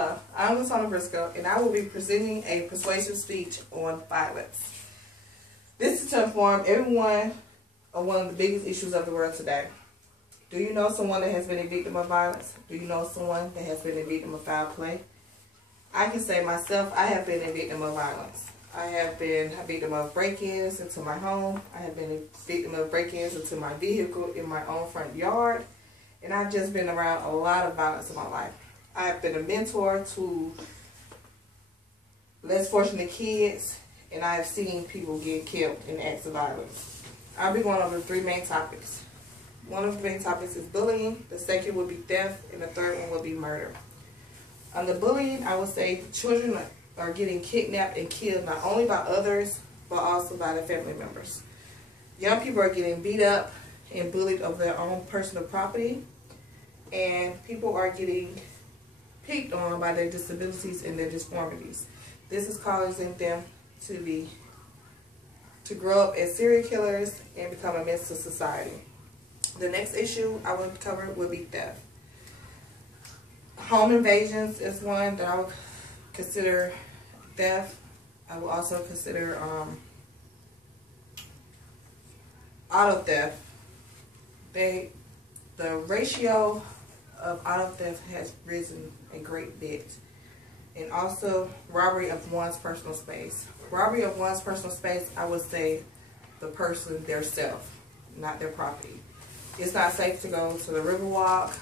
Hello, I'm Persuasive and I will be presenting a persuasive speech on violence. This is to inform everyone of one of the biggest issues of the world today. Do you know someone that has been a victim of violence? Do you know someone that has been a victim of foul play? I can say myself, I have been a victim of violence. I have been a victim of break-ins into my home. I have been a victim of break-ins into my vehicle in my own front yard. And I've just been around a lot of violence in my life. I have been a mentor to less fortunate kids, and I have seen people get killed in acts of violence. I'll be going over the three main topics. One of the main topics is bullying, the second would be theft, and the third one would be murder. On the bullying, I would say children are getting kidnapped and killed not only by others, but also by their family members. Young people are getting beat up and bullied over their own personal property, and people are getting picked on by their disabilities and their disformities. This is causing them to grow up as serial killers and become a menace to society. The next issue I would cover would be theft. Home invasions is one that I would consider theft. I will also consider auto theft. The ratio of auto theft has risen a great bit. And also robbery of one's personal space. Robbery of one's personal space, I would say the person, their self, not their property. It's not safe to go to the river walk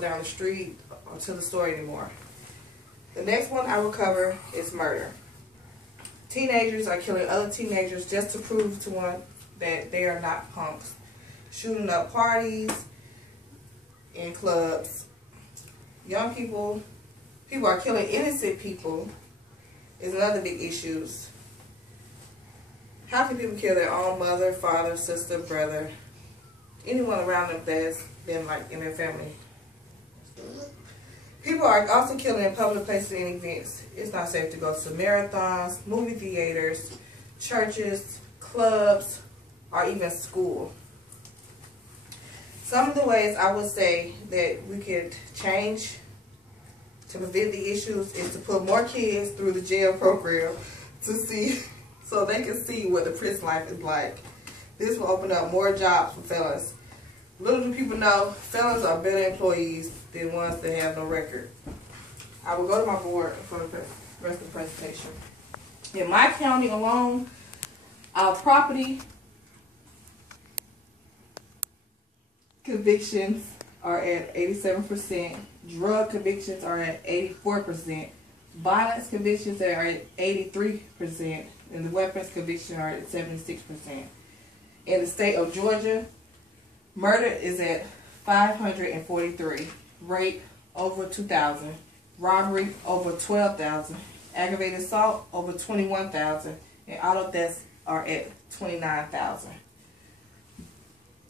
down the street, or to the store anymore. The next one I will cover is murder. Teenagers are killing other teenagers just to prove to one that they are not punks. Shooting up parties in clubs. Young people are killing innocent people is another big issue. How can people kill their own mother, father, sister, brother, anyone around them that's been like in their family? People are also killing in public places and events. It's not safe to go to marathons, movie theaters, churches, clubs, or even school. Some of the ways I would say that we could change to prevent the issues is to put more kids through the jail program so they can see what the prison life is like. This will open up more jobs for felons. Little do people know, felons are better employees than ones that have no record. I will go to my board for the rest of the presentation. In my county alone, our property convictions are at 87%. Drug convictions are at 84%. Violence convictions are at 83%. And the weapons convictions are at 76%. In the state of Georgia, murder is at 543. Rape over 2,000. Robbery over 12,000. Aggravated assault over 21,000. And auto thefts are at 29,000.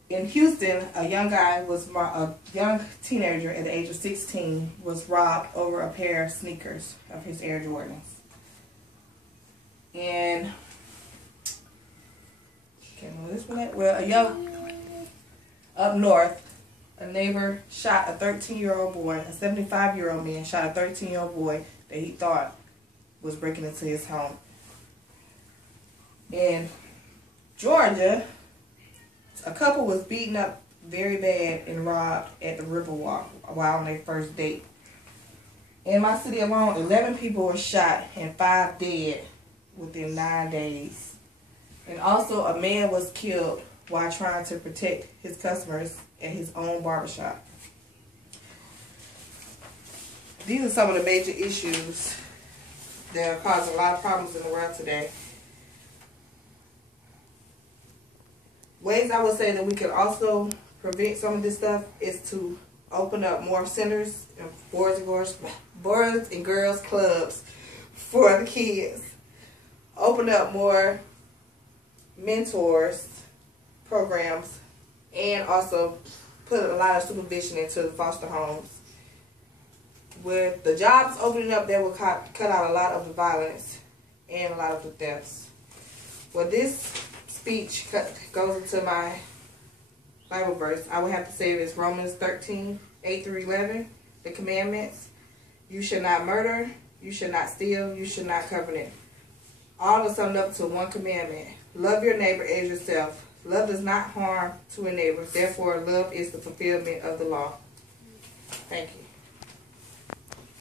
In Houston, a young teenager at the age of 16 was robbed over a pair of sneakers of his Air Jordans. And up north, a neighbor shot a 13-year-old boy, a 75-year-old man shot a 13-year-old boy that he thought was breaking into his home. In Georgia, a couple was beaten up very bad and robbed at the Riverwalk while on their first date. In my city alone, 11 people were shot and 5 dead within 9 days. And also a man was killed while trying to protect his customers at his own barbershop. These are some of the major issues that are causing a lot of problems in the world today. Ways I would say that we could also prevent some of this stuff is to open up more centers and boys and girls clubs for the kids. Open up more mentors programs, and also put a lot of supervision into the foster homes. With the jobs opening up, that will cut out a lot of the violence and a lot of the thefts. Well, this speech goes into my Bible verse. I would have to say it's Romans 13:8-11, the commandments. You should not murder. You should not steal. You should not covet. All are summed up to one commandment. Love your neighbor as yourself. Love does not harm to a neighbor. Therefore, love is the fulfillment of the law. Thank you.